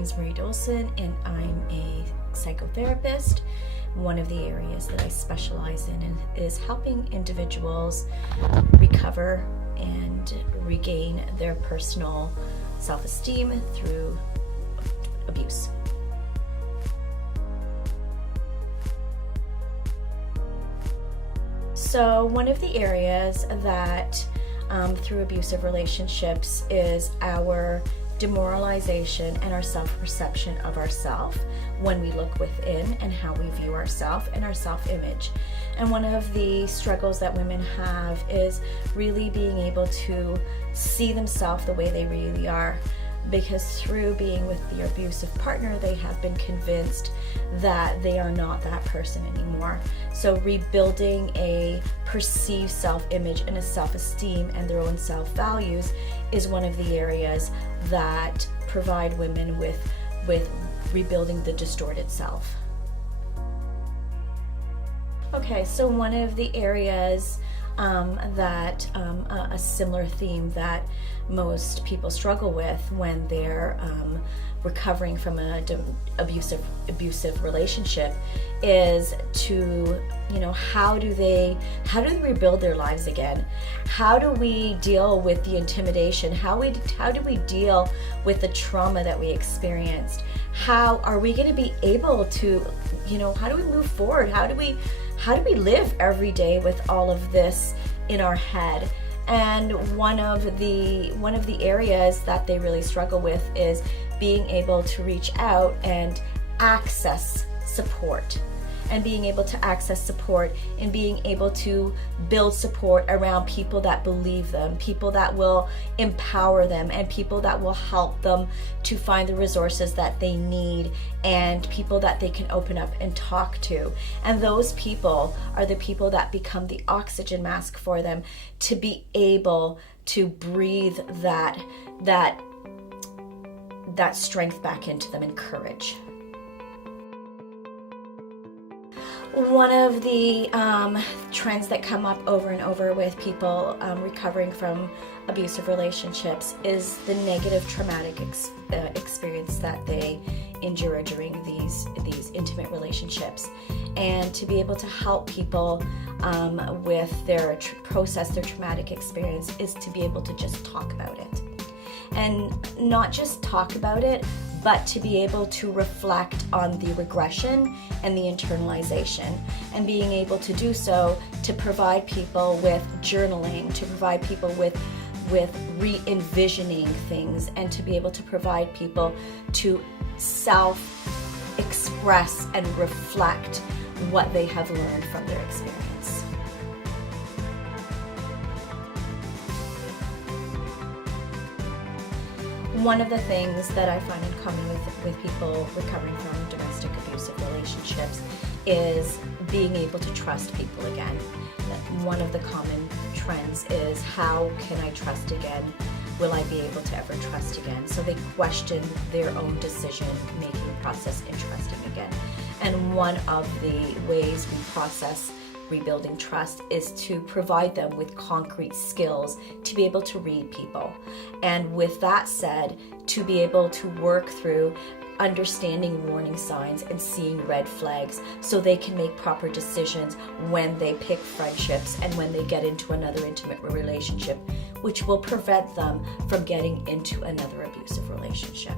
name's Dolson, and I'm a psychotherapist. One of the areas that I specialize in is helping individuals recover and regain their personal self-esteem through abuse. So one of the areas that through abusive relationships is our demoralization and our self-perception of ourselves when we look within, and how we view ourselves and our self-image. And one of the struggles that women have is really being able to see themselves the way they really are, because through being with the abusive partner, they have been convinced that they are not that person anymore. So rebuilding a perceived self-image and a self-esteem and their own self-values is one of the areas that provide women with rebuilding the distorted self. Okay, so one of the areas that a similar theme that most people struggle with when they're recovering from an abusive relationship is to, how do they rebuild their lives again? How do we deal with the intimidation? How do we deal with the trauma that we experienced? How are we going to be able to, how do we move forward? How do we live every day with all of this in our head? And one of the areas that they really struggle with is being able to reach out and access support. And being able to access support and being able to build support around people that believe them, people that will empower them, and people that will help them to find the resources that they need, and people that they can open up and talk to. And those people are the people that become the oxygen mask for them to be able to breathe that strength back into them and courage. One of the trends that come up over and over with people recovering from abusive relationships is the negative traumatic experience that they endure during these intimate relationships. And to be able to help people with their process their traumatic experience is to be able to just talk about it. And not just talk about it, but to be able to reflect on the regression and the internalization, and being able to do so to provide people with journaling, to provide people with re-envisioning things, and to be able to provide people to self-express and reflect what they have learned from their experience. One of the things that I find in common with people recovering from domestic abusive relationships is being able to trust people again. One of the common trends is, how can I trust again? Will I be able to ever trust again? So they question their own decision-making process in trusting again. And one of the ways we process rebuilding trust is to provide them with concrete skills to be able to read people. And with that said, to be able to work through understanding warning signs and seeing red flags so they can make proper decisions when they pick friendships and when they get into another intimate relationship, which will prevent them from getting into another abusive relationship.